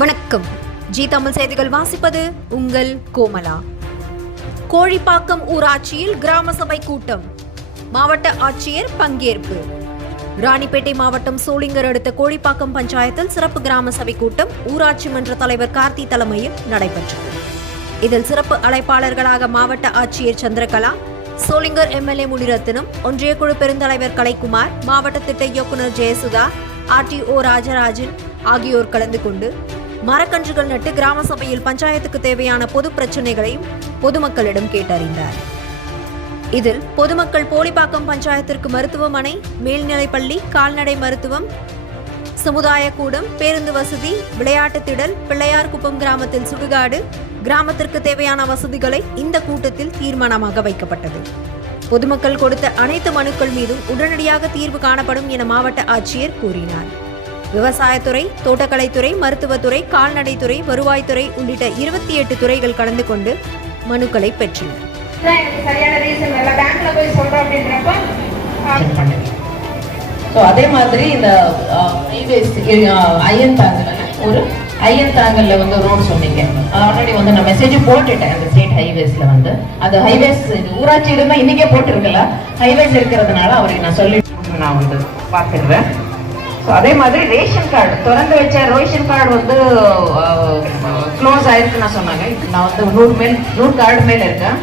வணக்கம். ஜி தமிழ் செய்திகள் வாசிப்பது உங்கள் கோமலா. கோழிப்பாக்கம் ஊராட்சியில் கிராம சபை கூட்டம். மாவட்ட ஆட்சியர் பங்கேற்பு. ராணிப்பேட்டை மாவட்டம் சோளிங்கர் அடுத்த கோழிப்பாக்கம் பஞ்சாயத்தில் சிறப்பு கிராம சபை கூட்டம் ஊராட்சி மன்ற தலைவர் கார்த்தி தலைமையில் நடைபெற்றது. இதில் சிறப்பு அழைப்பாளர்களாக மாவட்ட ஆட்சியர் சந்திரகலா சோளிங்கர் எம்எல்ஏ முனிரத்தினம் ஒன்றிய குழு பெருந்தலைவர் கலைக்குமார் மாவட்ட திட்ட இயக்குநர் ஜெயசுதா ஆர்டிஓ ராஜராஜன் ஆகியோர் கலந்து கொண்டு மரக்கன்றுகள் நட்டு கிராம சபையில் பஞ்சாயத்துக்கு தேவையான பொது பிரச்சனைகளையும் பொதுமக்களிடம் கேட்டறிந்தார். இதில் பொதுமக்கள் போலிப்பாக்கம் பஞ்சாயத்திற்கு மருத்துவமனை மேல்நிலைப்பள்ளி கால்நடை மருத்துவம் சமுதாய கூடம் பேருந்து வசதி விளையாட்டு திடல் பிள்ளையார்குப்பம் கிராமத்தில் சுடுகாடு கிராமத்திற்கு தேவையான வசதிகளை இந்த கூட்டத்தில் தீர்மானமாக வைக்கப்பட்டது. பொதுமக்கள் கொடுத்த அனைத்து மனுக்கள் மீதும் உடனடியாக தீர்வு காணப்படும் என மாவட்ட ஆட்சியர் கூறினார். விவசாயத்துறை தோட்டக்கலைத்துறை மருத்துவத்துறை கால்நடைத்துறை வருவாய்த்துறை உள்ளிட்ட இருபத்தி எட்டு துறைகள் கலந்து கொண்டு மனுக்களை பெற்றனர். ஸோ அதே மாதிரி இந்த ஹைவேஸ் ஐயன் தாங்கல ஒரு ஐயன் தாங்கல்ல வந்து ரோடு சொன்னீங்க. ஆல்ரெடி வந்து நான் மெசேஜ் போட்டுட்டேன் அந்த ஸ்டேட் ஹைவேஸ்ல வந்து. அது ஹைவேஸ் ஊராட்சி இருந்தால் இன்னைக்கே போட்டிருக்கல. ஹைவேஸ் இருக்கிறதுனால அவருக்கு நான் சொல்லி நான் வந்து பார்த்துடுறேன். ஸோ அதே மாதிரி ரேஷன் கார்டு திறந்து வச்ச ரேஷன் கார்டு வந்து க்ளோஸ் ஆயிருக்குன்னு நான் சொன்னாங்க. நான் வந்து நூறு மேல் நூறு கார்டு மேல இருக்கேன்.